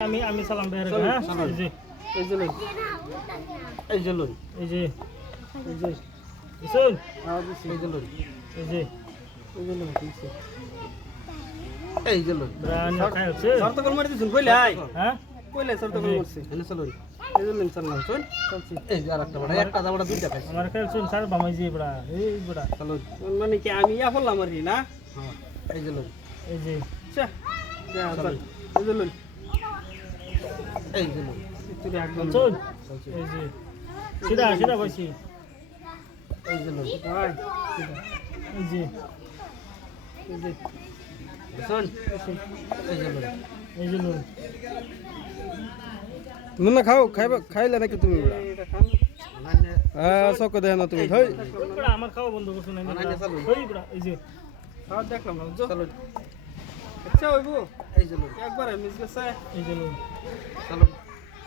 আমি সালাম বের হ্যাঁ এই যে লই এই যে লই এই যে শুন এই যে লই এই যে লই এই যে লই ব্রান খাই হচ্ছে শর্ত কল মারি দিছুন কইলে আই হ্যাঁ কইলে শর্ত কল করছে এনে চলো এই যে লই চললাম শুন চলছি এই যে আরেকটা বড় একটা দাবড়া দুইটা খাই আমার খেল শুন স্যার বামাই যে বড়া এই বড়া চলো মানে কি আমি ইয়া বললাম আর না হ্যাঁ এই যে লই এই যে চা যা চল এই যে লই এই যে লই তুই একদম শুন এই যে সিধা সিধা বসি এই যে লই ভাই এই যে শুন এই যে লই এই যে লই মুন্না খাও খাইলে নাকি তুমি এটা খান নানে হ্যাঁ সক দেহ না তুমি হই বড়া আমার খাওয়া বন্ধ করছ না ওই বড়া এই যে খাওয়া দেখলাম না চলো আচ্ছা হইবো এই যে লই একবার মিস গেছে এই যে লই চলো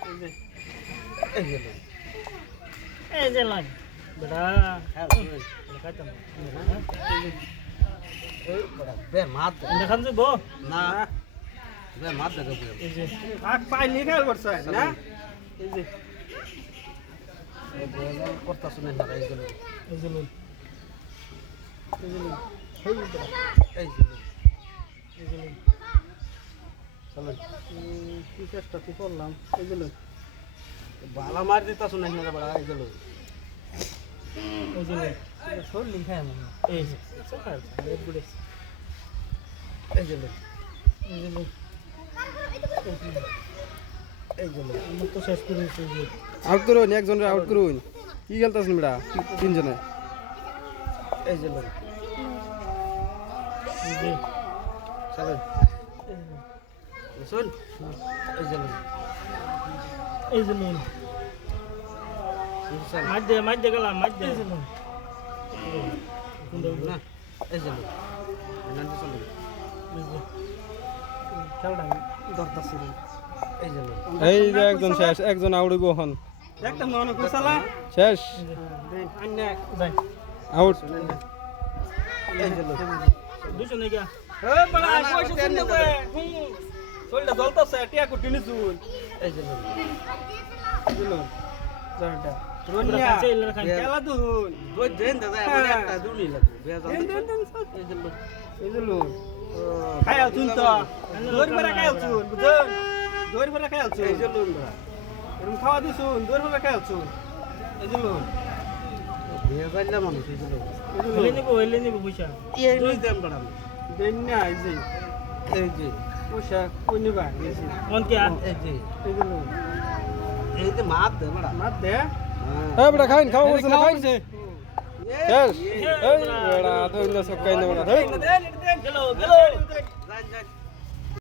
এই যে এই যে লই এই যে লই বড়া হ্যাঁ খাইতাম এই বড়া বে মাত দেখান যে গো না বে মাত দেখো এই যে আখ পাই নি খেল করছে না এই যে এই বেজাল করতা শুনে না এই যে লই এই যে লই এই যে লই এই বড়া এই যে লই এই যে লই চলো কি চেষ্টা কি করলাম এই যে লই বালা মার দিতা শুনে না বড়া এই যে লই এই যে লই শোল লিখা এমন এই যে সকাল এই বুড়ে এই যে লই এই যে লই এই যে লই আমি তো শেষ করে দিয়েছি যে আউট করুন একজনের আউট করুন কি খেলতাছেন বেড়া তিনজনে এই যে লই এই যে চলো শুন এই যে লই এই যে লই মাঝ দে গেলাম মাঝ দে না এই যে লই না চলো খেলটা ধরতাছি এই যে লই এই যে একজন শেষ একজন আউট হন একটা মনে কুসালা শেষ আন্না যাই আউট এই যে লই দুশো নেই গা এ বড়া কইছো শুনতে কই চলটা জ্বলতাছে টিয়া কুটি নিছুন এই যে লই দিলো জানটা রনিয়া খেলা দুন দুই দেন দাদা আমার একটা দুনি লাগবে বেজাল এই যে লই এই দিলো খায়াল চুন তো দৌড় করে খায়াল চুন বুঝুন দৌড় করে খায়াল চুন এই যে লই বড়া এরকম খাওয়া দিছুন দৌড় করে খায়াল চুন এই দিলো বেজাল না মানুষ এই যে লই হইলে নিব পয়সা এই লই দেন বড়া দেন না এই যে পয়সা কই নিবা গেছি কোন কি এই যে এই দিলো এই যে মাত দে বড়া মাত দে হ্যাঁ এ বড়া খাইন খাওয়া বলছ না খাইন শেষ এই বড়া তো ইন্না সকাই না বড়া গেল গেল যাই যাই